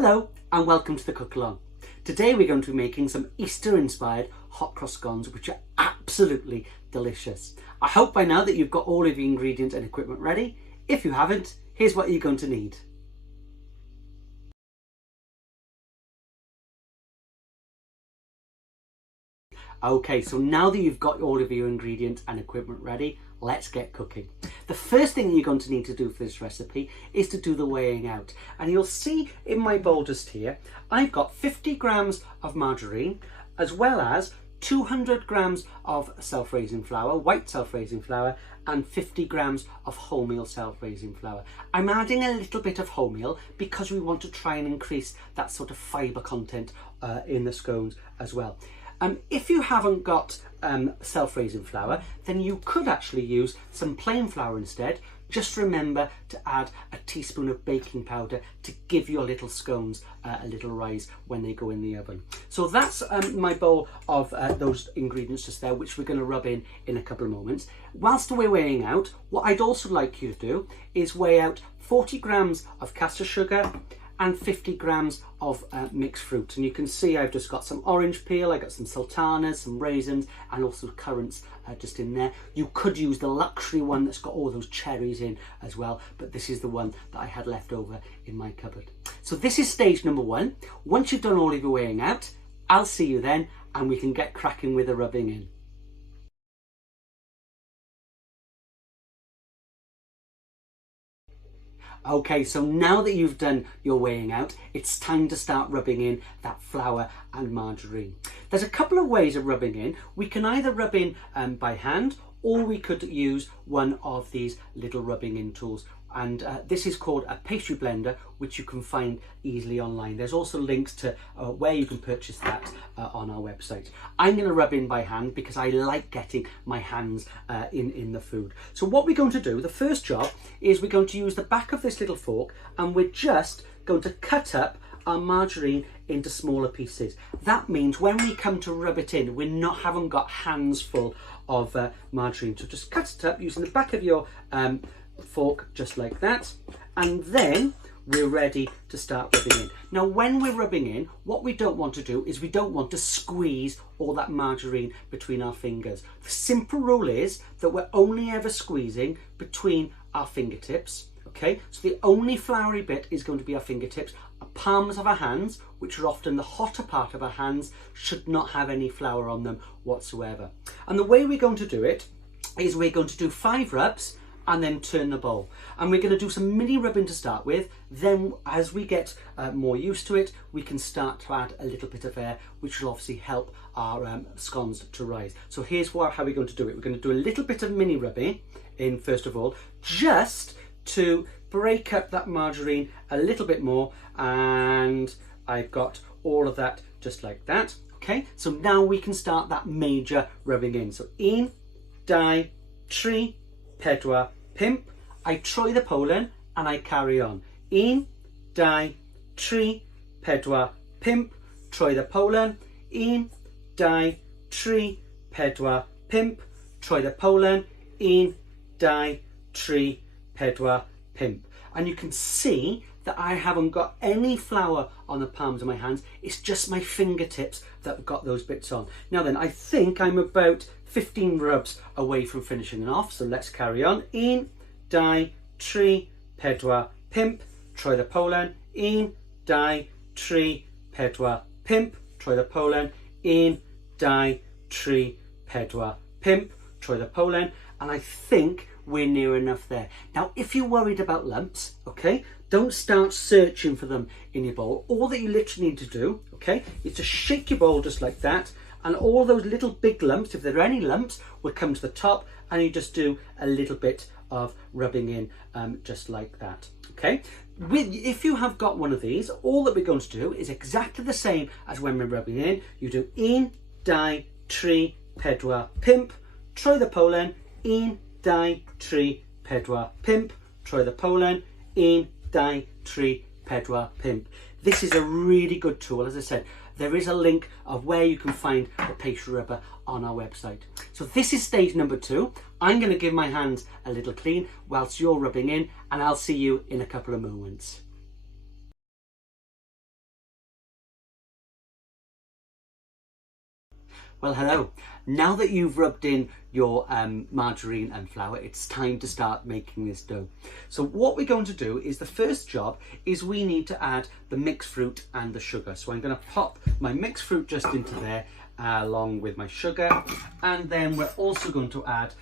Hello and welcome to the cook along. Today we're going to be making some Easter inspired hot cross scones which are absolutely delicious. I hope by now that you've got all of the ingredients and equipment ready. If you haven't, here's what you're going to need. Okay, so now that you've got all of your ingredients and equipment ready, let's get cooking. The first thing you're going to need to do for this recipe is to do the weighing out. And you'll see in my bowl just here, I've got 50 grams of margarine, as well as 200 grams of self-raising flour, white self-raising flour, and 50 grams of wholemeal self-raising flour. I'm adding a little bit of wholemeal because we want to try and increase that sort of fibre content in the scones as well. If you haven't got self-raising flour, then you could actually use some plain flour instead. Just remember to add a teaspoon of baking powder to give your little scones a little rise when they go in the oven. So that's my bowl of those ingredients just there, which we're going to rub in a couple of moments. Whilst we're weighing out, what I'd also like you to do is weigh out 40 grams of caster sugar and 50 grams of mixed fruit. And you can see I've just got some orange peel, I got some sultanas, some raisins, and also currants just in there. You could use the luxury one that's got all those cherries in as well, but this is the one that I had left over in my cupboard. So this is stage number one. Once you've done all of your weighing out, I'll see you then, and we can get cracking with the rubbing in. Okay, so now that you've done your weighing out, it's time to start rubbing in that flour and margarine. There's a couple of ways of rubbing in. We can either rub in by hand, or we could use one of these little rubbing in tools. And this is called a pastry blender, which you can find easily online. There's also links to where you can purchase that on our website. I'm going to rub in by hand because I like getting my hands in the food. So what we're going to do, the first job, is we're going to use the back of this little fork, and we're just going to cut up our margarine into smaller pieces. That means when we come to rub it in, we haven't got hands full of margarine. So just cut it up using the back of your fork, just like that, and then we're ready to start rubbing in. Now when we're rubbing in, what we don't want to do is we don't want to squeeze all that margarine between our fingers. The simple rule is that we're only ever squeezing between our fingertips. Okay, so the only floury bit is going to be our fingertips. Our palms of our hands, which are often the hotter part of our hands, should not have any flour on them whatsoever. And the way we're going to do it is we're going to do 5 rubs and then turn the bowl. And we're going to do some mini rubbing to start with. Then as we get more used to it, we can start to add a little bit of air, which will obviously help our scones to rise. So here's how we're going to do it. We're going to do a little bit of mini rubbing in first of all, just to break up that margarine a little bit more. And I've got all of that just like that. Okay, so now we can start that major rubbing in. So 1, 2, 3, 4, 5. I troi the pollen and I carry on. 1, 2, 3, 4, 5. Troi the pollen. 1, 2, 3, 4, 5. Troi the pollen. 1, 2, 3, 4, 5. And you can see that I haven't got any flour on the palms of my hands. It's just my fingertips that have got those bits on. Now then, I think I'm about 15 rubs away from finishing it off, so let's carry on. 1, 2, 3, 4, 5. Troi the pollen. 1, 2, 3, 4, 5. Troi the pollen. 1, 2, 3, 4, 5. Troi the pollen. And I think we're near enough there. Now, if you're worried about lumps, okay, don't start searching for them in your bowl. All that you literally need to do, okay, is to shake your bowl just like that, and all those little big lumps, if there are any lumps, will come to the top, and you just do a little bit of rubbing in just like that. Okay, if you have got one of these, all that we're going to do is exactly the same as when we're rubbing in. You do 1, 2, 3, 4, 5. Troi the pollen. 1, 2, 3, 4, 5. Troi the pollen. 1, 2, 3, 4, 5. This is a really good tool. As I said, there is a link of where you can find the pastry rubber on our website. So this is stage number 2. I'm going to give my hands a little clean whilst you're rubbing in, and I'll see you in a couple of moments. Well, hello. Now that you've rubbed in your margarine and flour, it's time to start making this dough. So what we're going to do is, the first job is we need to add the mixed fruit and the sugar. So I'm going to pop my mixed fruit just into there along with my sugar, and then we're also going to add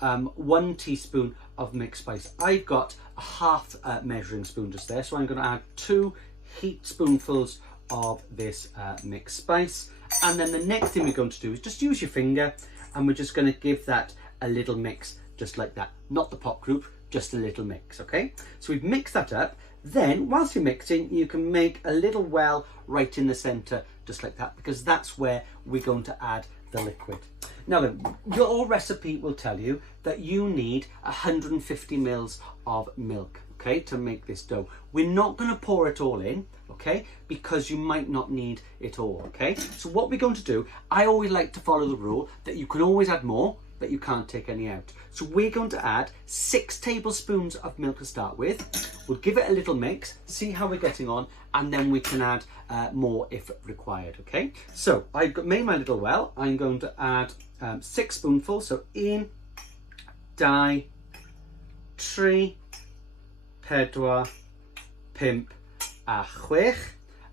1 teaspoon of mixed spice. I've got a half measuring spoon just there, so I'm going to add 2 heaped spoonfuls of this mixed spice. And then the next thing we're going to do is just use your finger, and we're just going to give that a little mix just like that. Not the pot group, just a little mix, okay? So we've mixed that up. Then whilst you're mixing, you can make a little well right in the center just like that, because that's where we're going to add the liquid. Now then, your recipe will tell you that you need 150 mils of milk, okay, to make this dough. We're not going to pour it all in, okay, because you might not need it all, okay? So what we're going to do, I always like to follow the rule that you can always add more, but you can't take any out. So we're going to add 6 tablespoons of milk to start with. We'll give it a little mix, see how we're getting on, and then we can add more if required, okay? So I've made my little well. I'm going to add 6 spoonfuls. So 1, 2, 3, 4, 5, 6,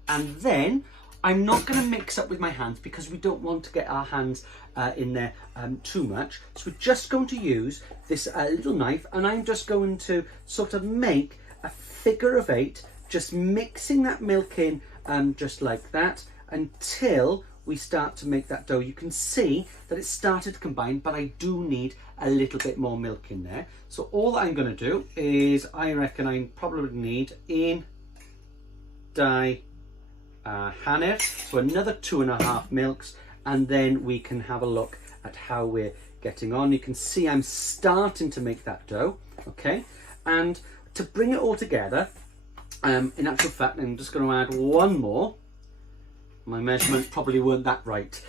and then I'm not going to mix up with my hands because we don't want to get our hands in there too much. So we're just going to use this little knife, and I'm just going to sort of make a figure of 8, just mixing that milk in just like that until we start to make that dough. You can see that it's started to combine, but I do need a little bit more milk in there. So all that I'm going to do is, I reckon I probably need 1, 2, hanner, so another 2.5 milks, and then we can have a look at how we're getting on. You can see I'm starting to make that dough, okay? And to bring it all together, in actual fact, I'm just going to add 1 more. My measurements probably weren't that right.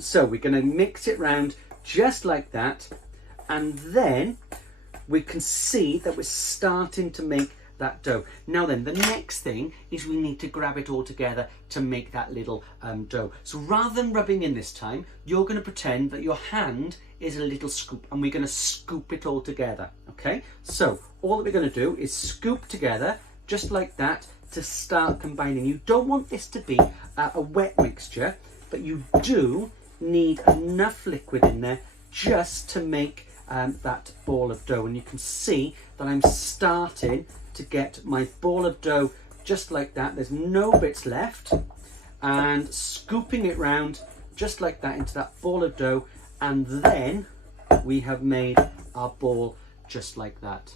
So we're going to mix it round just like that, and then we can see that we're starting to make that dough. Now then, the next thing is we need to grab it all together to make that little dough. So rather than rubbing in this time, you're going to pretend that your hand is a little scoop, and we're going to scoop it all together, okay? So all that we're going to do is scoop together just like that to start combining. You don't want this to be a wet mixture, but you do need enough liquid in there just to make that ball of dough. And you can see that I'm starting to get my ball of dough just like that. There's no bits left, and scooping it round just like that into that ball of dough, and then we have made our ball just like that.